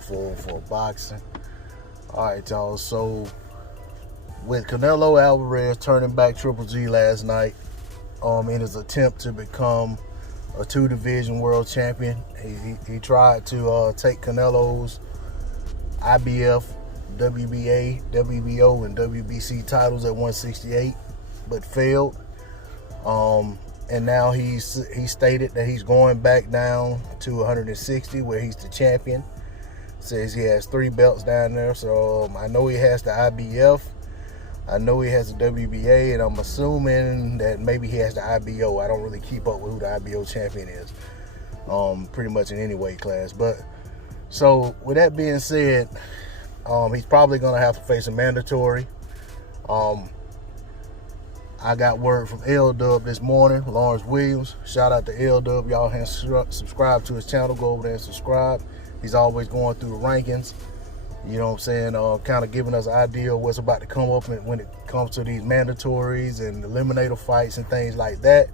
D-Lo for boxing. All right, y'all. So with Canelo Alvarez turning back Triple G last night, in his attempt to become a 2-division world champion, he tried to take Canelo's IBF, WBA, WBO, and WBC titles at 168, but failed. And now he stated that he's going back down to 160, where he's the champion. Says he has 3 belts down there. So I know he has the IBF, I know he has the WBA, and I'm assuming that maybe he has the IBO. I don't really keep up with who the IBO champion is, pretty much in any weight class. But so with that being said, he's probably gonna have to face a mandatory. I got word from L-Dub this morning, Lawrence Williams. Shout out to L-Dub. Y'all have subscribe to his channel. Go over there and subscribe. He's always going through the rankings. You know what I'm saying? Kind of giving us an idea of what's about to come up when it comes to these mandatories and eliminator fights and things like that.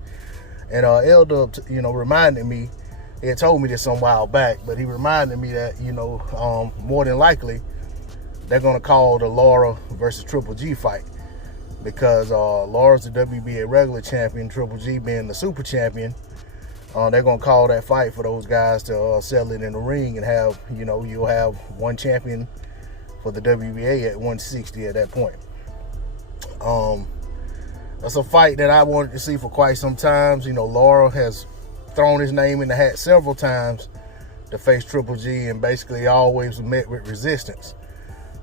And L-Dub, reminded me, he had told me this some while back, but he reminded me that, more than likely, they're going to call the Lara versus Triple G fight. Because Lara's the WBA regular champion, Triple G being the super champion. They're going to call that fight for those guys to settle it in the ring and have, you'll have one champion for the WBA at 160 at that point. That's a fight that I wanted to see for quite some time. Lara has thrown his name in the hat several times to face Triple G, and basically always met with resistance.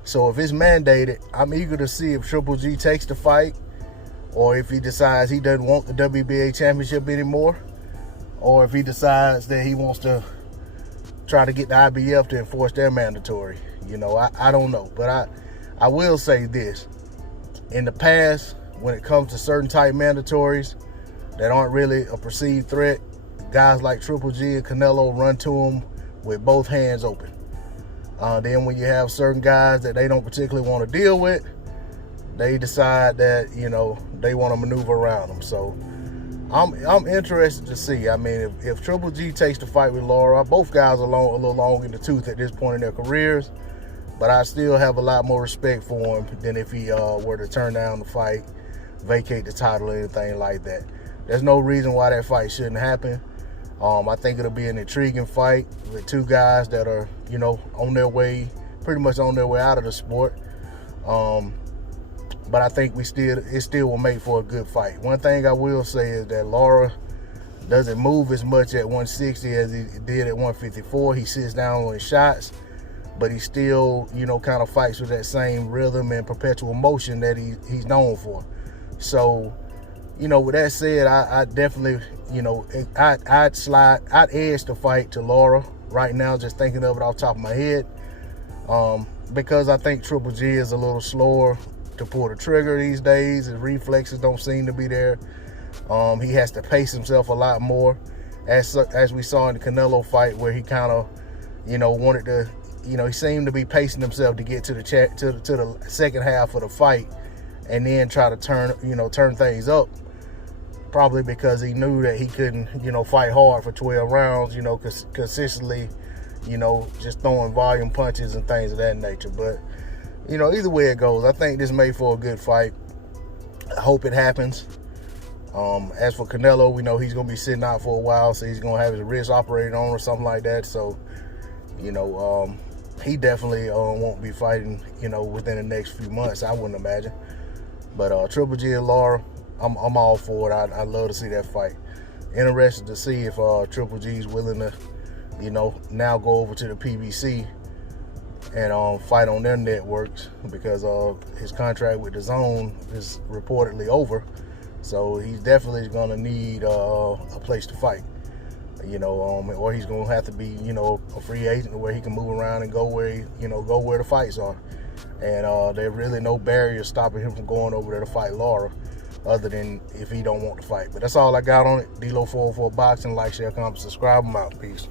So if it's mandated, I'm eager to see if Triple G takes the fight, or if he decides he doesn't want the WBA championship anymore, or if he decides that he wants to try to get the IBF to enforce their mandatory. I don't know. But I will say this. In the past, when it comes to certain type mandatories that aren't really a perceived threat, guys like Triple G and Canelo run to them with both hands open. Then when you have certain guys that they don't particularly want to deal with, they decide that, they want to maneuver around them. So I'm interested to see. I mean, if Triple G takes the fight with Lara, both guys are a little long in the tooth at this point in their careers, but I still have a lot more respect for him than if he were to turn down the fight, vacate the title, or anything like that. There's no reason why that fight shouldn't happen. I think it'll be an intriguing fight with 2 guys that are, on their way, pretty much on their way out of the sport. But I think it still will make for a good fight. One thing I will say is that Lara doesn't move as much at 160 as he did at 154. He sits down on his shots, but he still, kind of fights with that same rhythm and perpetual motion that he's known for. So, with that said, I definitely, I'd edge the fight to Lara right now, just thinking of it off the top of my head, because I think Triple G is a little slower to pull the trigger these days. His reflexes don't seem to be there. He has to pace himself a lot more, as we saw in the Canelo fight, where he kind of, wanted to, he seemed to be pacing himself to get to the second half of the fight, and then try to turn things up. Probably because he knew that he couldn't, fight hard for 12 rounds, consistently, just throwing volume punches and things of that nature. But, either way it goes, I think this made for a good fight. I hope it happens. As for Canelo, we know he's going to be sitting out for a while, so he's going to have his wrist operated on or something like that. So, he definitely won't be fighting, within the next few months, I wouldn't imagine. But Triple G and Lara, I'm all for it. I'd love to see that fight. Interested to see if Triple G's willing to, now go over to the PBC and fight on their networks, because his contract with DAZN is reportedly over. So he's definitely going to need a place to fight, or he's going to have to be, a free agent where he can move around and go where go where the fights are. And there's really no barrier stopping him from going over there to fight Lara, other than if he don't want to fight. But that's all I got on it. D-Lo 404 Boxing. Like, share, comment, subscribe. I'm out. Peace.